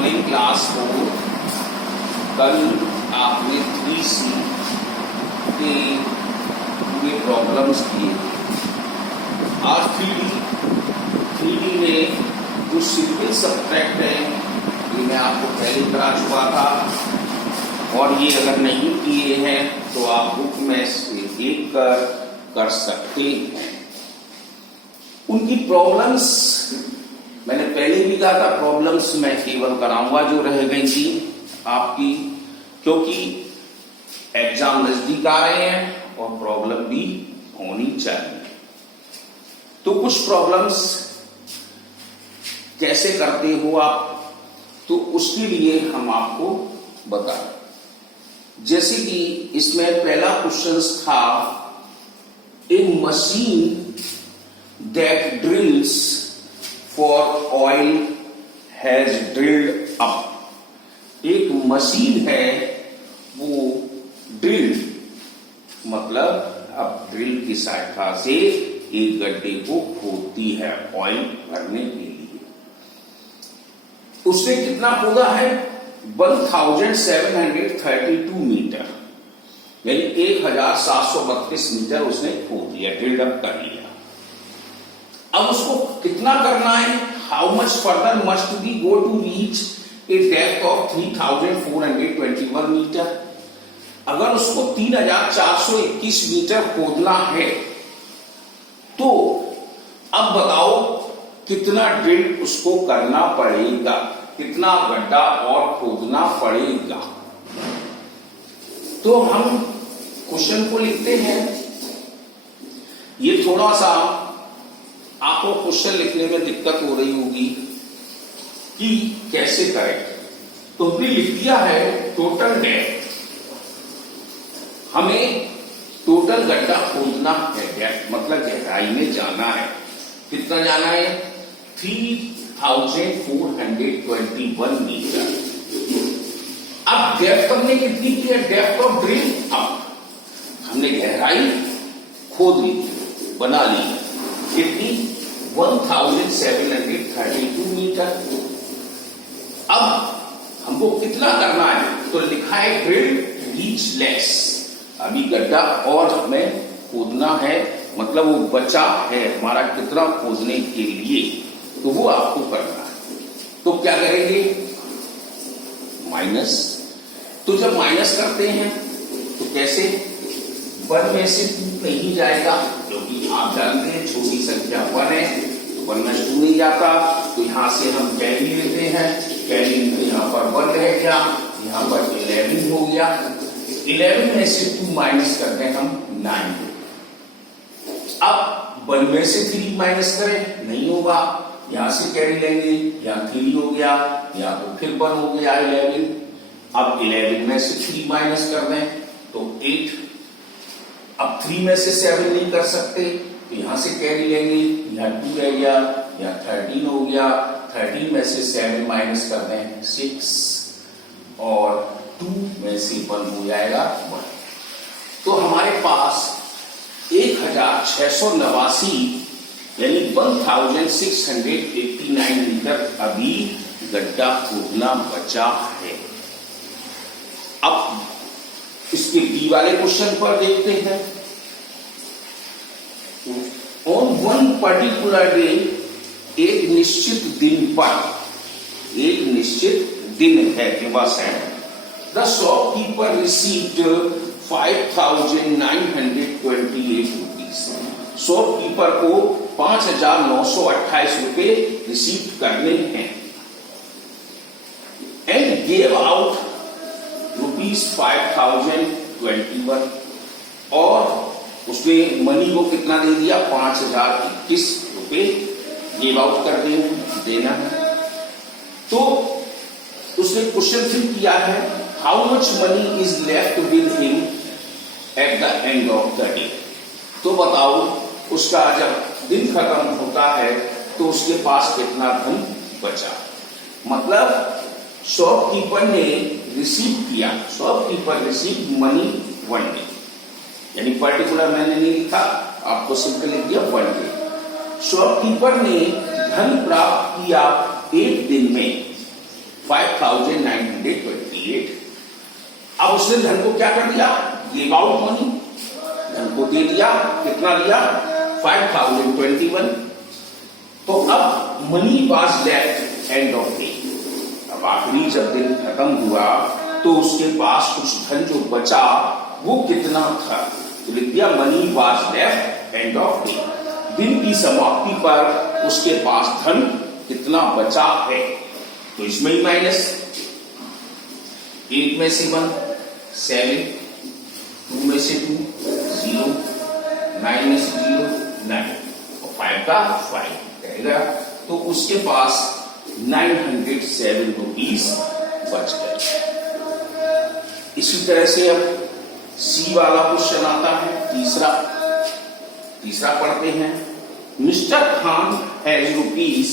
Morning class 4 कल आपने 3C के पूरे प्रॉब्लम्स किए। आज 3D में जो सिंपल सब्ट्रैक्ट है ये मैं आपको पहले करा चुका था, और ये अगर नहीं किए हैं तो आप बुक में से देख कर सकते हैं। उनकी प्रॉब्लम्स मैंने पहले भी कहा था, प्रॉब्लम्स मैं केवल कराऊंगा जो रह गई थी आपकी, क्योंकि एग्जाम नजदीक आ रहे हैं और प्रॉब्लम भी होनी चाहिए। तो कुछ प्रॉब्लम्स कैसे करते हो आप, तो उसके लिए हम आपको बताएं। जैसे कि इसमें पहला क्वेश्चन था, a machine that drills for oil has drilled up. एक मशीन है वो ड्रिल मतलब अब ड्रिल की सहायता से एक गड्ढे को खोदती है ऑयल भरने के लिए। उसने कितना खोदा है? 1732 मीटर, यानी 1732 मीटर उसने खोद लिया, ड्रिल्ड अप कर लिया। अब उसको कितना करना है? How much further must be go to reach a depth of 3421 metre. अगर उसको 3421 मीटर खोदना है तो अब बताओ कितना ड्रिल उसको करना पड़ेगा, कितना गड्ढा और खोदना पड़ेगा। तो हम क्वेश्चन को लिखते हैं। ये थोड़ा सा आपको क्वेश्चन लिखने में दिक्कत हो रही होगी कि कैसे करें, तो हमने लिख दिया है टोटल डेप्थ। हमें टोटल गड्ढा खोदना है, डेप्थ मतलब गहराई में जाना है। कितना जाना है? 3421 मीटर। अब डेप्थ हमने कितनी की है? डेप्थ ऑफ ड्रिल अब हमने गहराई खोद ली, बना ली। कितनी? 1732 मीटर। अब हमको कितना करना है? तो लिखा है ड्रिल रीच लेस। अभी गड्ढा और हमें खोदना है, मतलब वो बचा है हमारा कितना खोदने के लिए, तो वो आपको करना है। तो क्या करेंगे? माइनस। तो जब माइनस करते हैं तो कैसे? 1 में से 2 नहीं जाएगा, क्योंकि आप जानते हैं छोटी संख्या 1 है, तो 1 में 2 नहीं जाता। तो यहां से हम कैरी लेते हैं, कैरी यहां पर 1 रह गया, यहां पर 11 हो गया। 11 में से 2 माइनस करते हैं हम 9। अब 1 में से 3 माइनस करें, नहीं होगा। यहां से कैरी लेंगे, यहां 3 हो गया, यहां तो फिर 1 हो गया 11। अब 11 में से 3 माइनस कर दें तो 8। अब 3 में से 7 नहीं कर सकते, तो यहां से कैरी लेंगे, यहां 2 रह गया, यहां 13 हो गया। 13 में से 7 माइनस कर दें 6, और 2 में से 1 हो जाएगा 1। तो हमारे पास 1689 यानी 1689 मीटर अभी गड्ढा खोदना बचा है। अब इसके बी वाले क्वेश्चन पर देखते हैं। ऑन वन पर्टिकुलर डे, एक निश्चित दिन पर, एक निश्चित दिन है दिवस है, the shopkeeper received 5928 rupees. Shopkeeper को 5928 रुपए रिसीव करने हैं। एंड गेव आउट ₹5021, और उसने मनी को कितना दे दिया? 5021 रुपए गेव आउट कर देना है। तो उसने क्वेश्चन फिर किया है, how much money is left with him at the end of the day. तो बताओ उसका जब दिन खत्म होता है तो उसके पास कितना धन बचा। मतलब शॉपकीपर ने रिसीव किया, शॉपकीपर रिसीव मनी 1 डे, यानी पर्टिकुलर मैंने नहीं लिखा, आपको सिंपल लिख दिया 1 डे। शॉपकीपर ने धन प्राप्त किया एक दिन में 5928। अब उसने धन को क्या कर दिया, गिव आउट मनी, धन को दे दिया, कितना दिया 5021। तो अब money was left end of day, अब आखिरी जब दिन खत्म हुआ तो उसके पास कुछ धन जो बचा वो कितना था, तो लिख दिया money was left end of day, दिन की समाप्ति पर उसके पास धन कितना बचा है। तो इसमें ही माइनस, 8 में से 1 7, 2 में से 2 0, 9 में से 0 9 और 5 का 5 रहेगा। तो उसके पास 907 रुपीज बच गए। इसी तरह से अब सी वाला क्वेश्चन आता है, तीसरा पढ़ते हैं। Mister Khan has rupees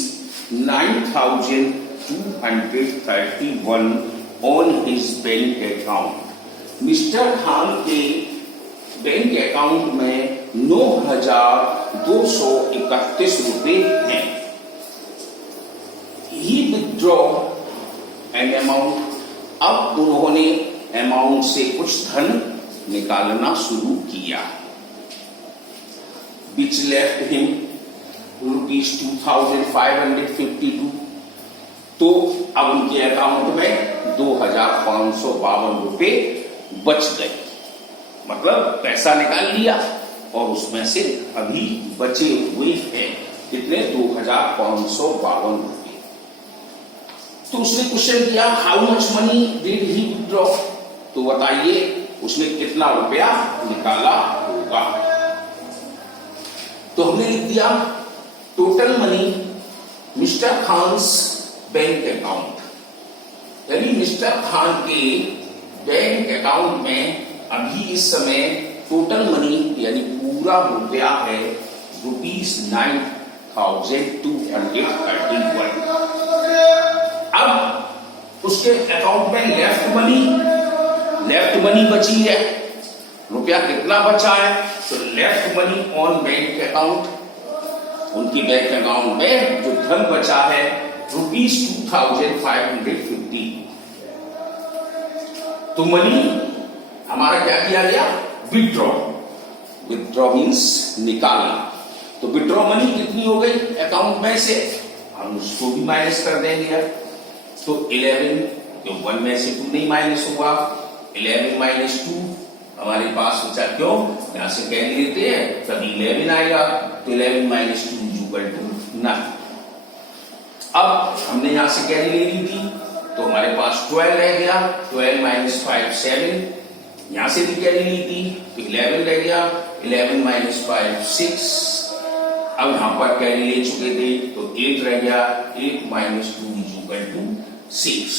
9231 on his bank account. Mister Khan के बैंक अकाउंट में 9231 रुपए हैं। ही विथड्रॉ एन अमाउंट, अब उन्होंने अमाउंट से कुछ धन निकालना शुरू किया। विच लेफ्ट हिम रुपीज 2552। तो अब उनके अकाउंट में 2552 रुपए बच गए, मतलब पैसा निकाल लिया और उसमें से अभी बचे हुए हैं कितने 2552 रुपए। तो उसने क्वेश्चन किया how much money did he withdraw, तो बताइए उसने कितना रुपया निकाला होगा। तो हमने लिख दिया total money mister Khan's bank account, यानी मिस्टर खान के बैंक अकाउंट में अभी इस समय टोटल मनी यानी पूरा रुपया है रुपीज 9231। अब उसके अकाउंट में लेफ्ट मनी बची है, रुपया कितना बचा है, तो left money on bank account, उनकी बैंक अकाउंट में जो धन बचा है रुपीज 2550। तो मनी हमारा क्या किया गया, विथड्रॉ मीन्स निकालना। तो विथड्रॉ मनी कितनी हो गई अकाउंट में से, हम उसको भी माइनस कर देंगे। तो 11, क्यों 1 में से 2 नहीं माइनस हुआ, 11 माइनस 2 हमारे पास बचा, क्यों यहां से कैरी लेते हैं तभी 11 आएगा, तो 11 माइनस 2 इक्वल टू 9। अब हमने यहां से कैरी ले ली थी तो हमारे पास 12 रह गया, 12 माइनस 5 7, यहां से भी कैरी ली थी तो 11 रह गया, 11 माइनस 5 6, अब यहां पर कैरी ले चुके थे तो 8 रह गया, 8 माइनस 2 इक्वल टू 6।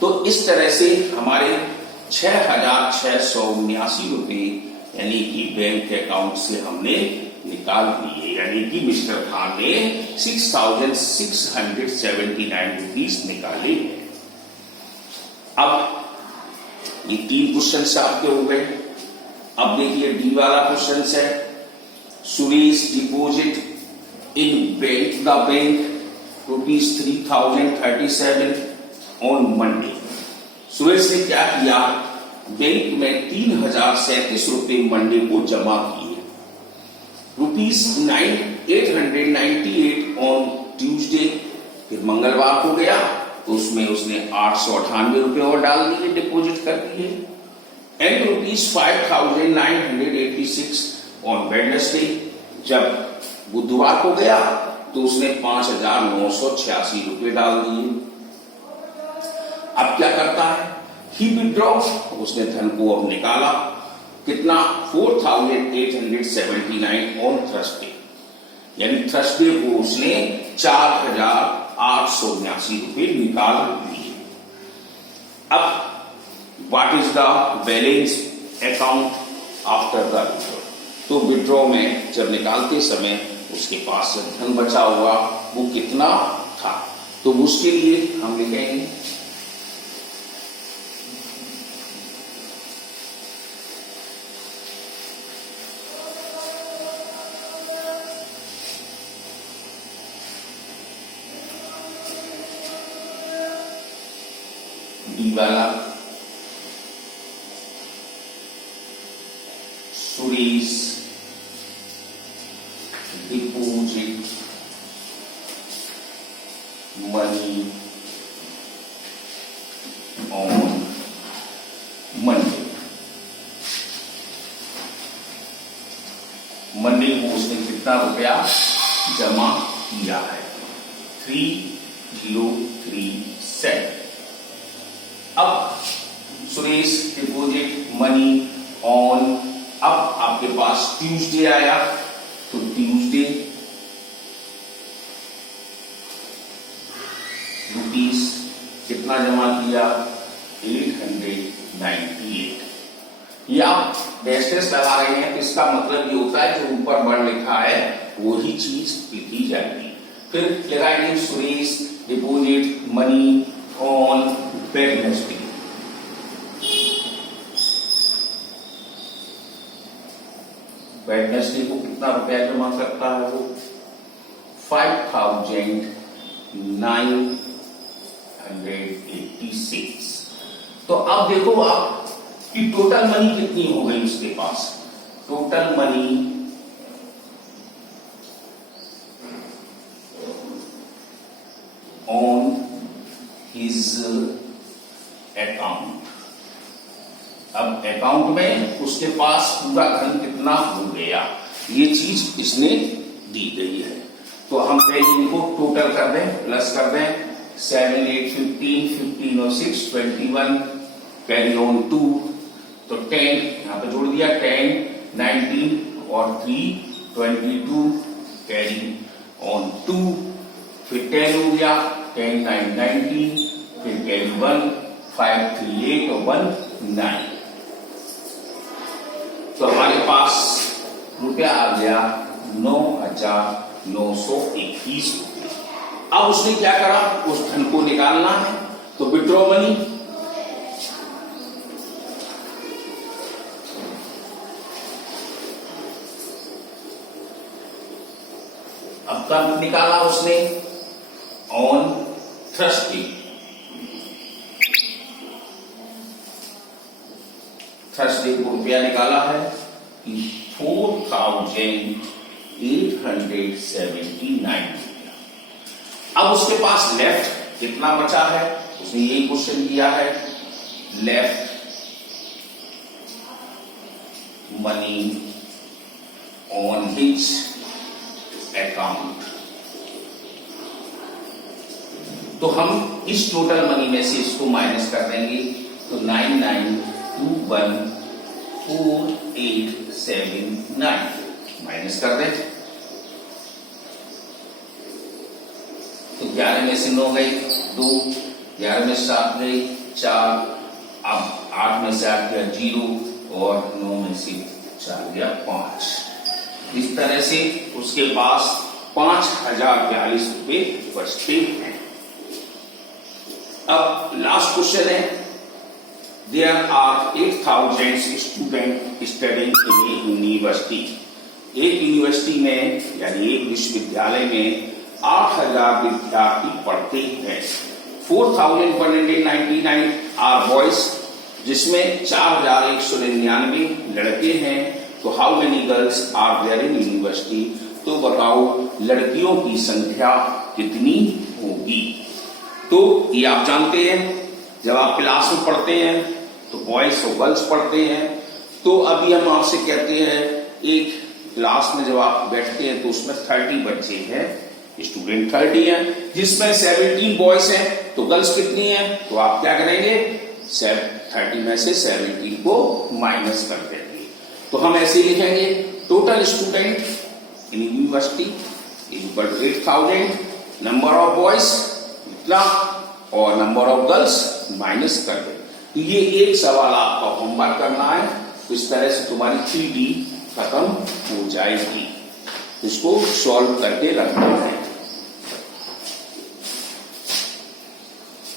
तो इस तरह से हमारे 6679 रुपए यानी कि बैंक अकाउंट से हमने निकाल दिए, यानी कि मिस्टर खान ने 6679 रुपीज निकाले। अब ये 3 क्वेश्चन आपके हो गए। अब देखिए डी वाला क्वेश्चन है, Suresh deposit in the bank rupees 3037 on Monday. Suresh ने क्या किया, बैंक में 3037 रुपए मंडे को जमा किए। रुपीज 898 ऑन ट्यूसडे, फिर मंगलवार को गया तो उसमें उसने 898 रुपए और डाल दिए, डिपॉजिट कर दिए। एंड रुपीज 5986 ऑन वेडनेसडे, जब बुधवार को गया तो उसने 5986 रुपए डाल दिए। अब क्या करता है, ही विथड्रॉ, उसने धन को अब निकाला, कितना 4879 ऑन थर्सडे, यानी थर्सडे को उसने 4879 रुपए निकाल लिए। अब what is the balance account after the withdraw, तो विथड्रॉ में जब निकालते समय उसके पास धन बचा हुआ वो कितना था, तो उसके लिए हम लिखेंगे डी वाला, Suresh deposit money on Monday. Monday को उसने कितना रुपया जमा किया है? 3037। अब सुरेश डिपोजिट मनी ऑन, अब आपके पास ट्यूसडे आया तो ट्यूसडे रुपीस कितना जमा किया? 898। ये आप डैश डैश लगा रहे हैं तो इसका मतलब ये होता है जो ऊपर वर्ड लिखा है वही चीज लिखी जाएगी। फिर लगाएंगे Suresh deposit money on Wednesday. Wednesday को कितना रुपया जमा करता है वो? 5986। तो अब देखो आप कि टोटल मनी कितनी हो गई उसके पास। Total money on his account. अब अकाउंट में उसके पास पूरा धन कितना हो गया ये चीज इसने दी गई है। तो हम पहले इनको टोटल कर दें, प्लस कर दें। 7 8 15 15 और 6 21, कैरी ऑन 2 तो 10 यहां पे जोड़ दिया, 10 19 और 3 22, कैरी ऑन 2, फिर 10 हो गया, 10 9 19, फिर कैरी 1 5 3 8 और 1 9। तो हमारे पास रुपया आ गया 9,921 रुपये। अब उसने क्या करा? उस धन को निकालना है तो विड्रॉ मनी। अब कब निकाला उसने? On Thursday. थर्सडे को रुपया निकाला है 4879 रुपया। अब उसके पास लेफ्ट कितना बचा है? उसने यही क्वेश्चन किया है। Left money on his account. तो हम इस टोटल मनी में से इसको माइनस कर देंगे तो 99214879 माइनस कर दें तो 11 में से 9 गई 2, 11 में 7 गई 4, अब 8 में से 8 गया 0 और 9 में से 4 गया 5। इस तरह से उसके पास 5042 रुपए बचते हैं। अब लास्ट क्वेश्चन है, there are 8000 student studying in a university. एक यूनिवर्सिटी में यानी एक विश्वविद्यालय में 8000 विद्यार्थी पढ़ते हैं। 4199 आर बॉयज, जिसमें 4199 लड़के हैं। तो how many girls are there in university? तो बताओ लड़कियों की संख्या कितनी होगी? तो ये आप जानते हैं जब आप क्लास में पढ़ते हैं तो बॉयज और गर्ल्स पढ़ते हैं। तो अभी हम आपसे कहते हैं एक क्लास में जब आप बैठते हैं तो उसमें 30 बच्चे हैं, स्टूडेंट 30 हैं, जिसमें 17 बॉयज हैं। तो गर्ल्स कितनी हैं? तो आप क्या करेंगे? 30 में से 17 को माइनस कर देंगे। तो हम ऐसे लिखेंगे total student in university equal to 8000, number of boys इतना और नंबर ऑफ गर्ल्स माइनस कर दे। तो ये एक सवाल आपका होमवर्क करना है। तो इस तरह से तुम्हारी 3D खत्म हो जाएगी। इसको सॉल्व करके रखना है।